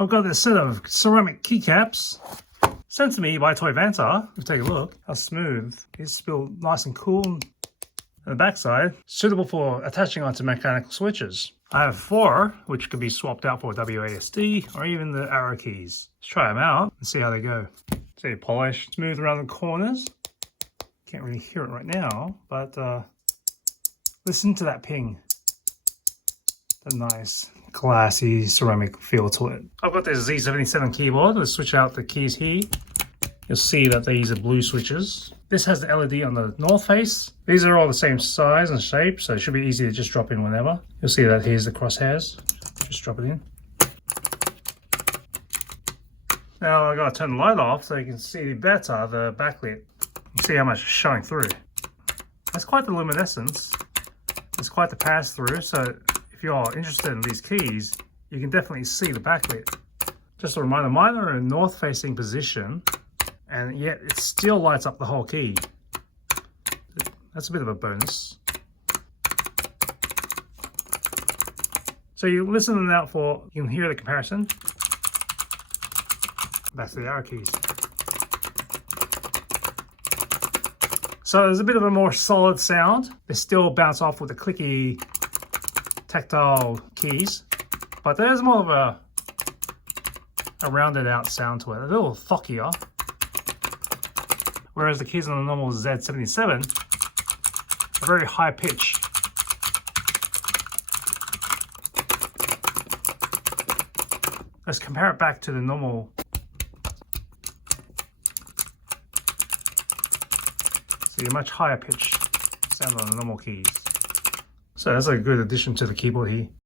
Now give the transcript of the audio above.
I've got this set of ceramic keycaps sent to me by Toyvanta. We'll take a look. How smooth. It's still nice and cool. And the backside, suitable for attaching onto mechanical switches. I have 4, which could be swapped out for WASD or even the arrow keys. Let's try them out and see how they go. See, polished, smooth around the corners. Can't really hear it right now, but listen to that ping. The nice, classy ceramic feel to it. I've got this Z77 keyboard. Let's switch out the keys here. You'll see that these are blue switches. This has the LED on the north face. These are all the same size and shape, so it should be easy to just drop in whenever. You'll see that here's the crosshairs. Just drop it in. Now I've got to turn the light off so you can see better the backlit. You see how much is showing through. That's quite the luminescence. It's quite the pass through, so if you're interested in these keys, you can definitely see the backlit. Just a reminder, mine are in a north facing position, and yet it still lights up the whole key. That's a bit of a bonus. So you listen out for, you can hear the comparison. Back to the arrow keys. So there's a bit of a more solid sound. They still bounce off with the clicky tactile keys, but there's more of a rounded out sound to it, a little thockier. Whereas the keys on the normal Z77 are very high pitch. Let's compare it back to the normal. See a much higher pitch sound on the normal keys. So that's a good addition to the keyboard here.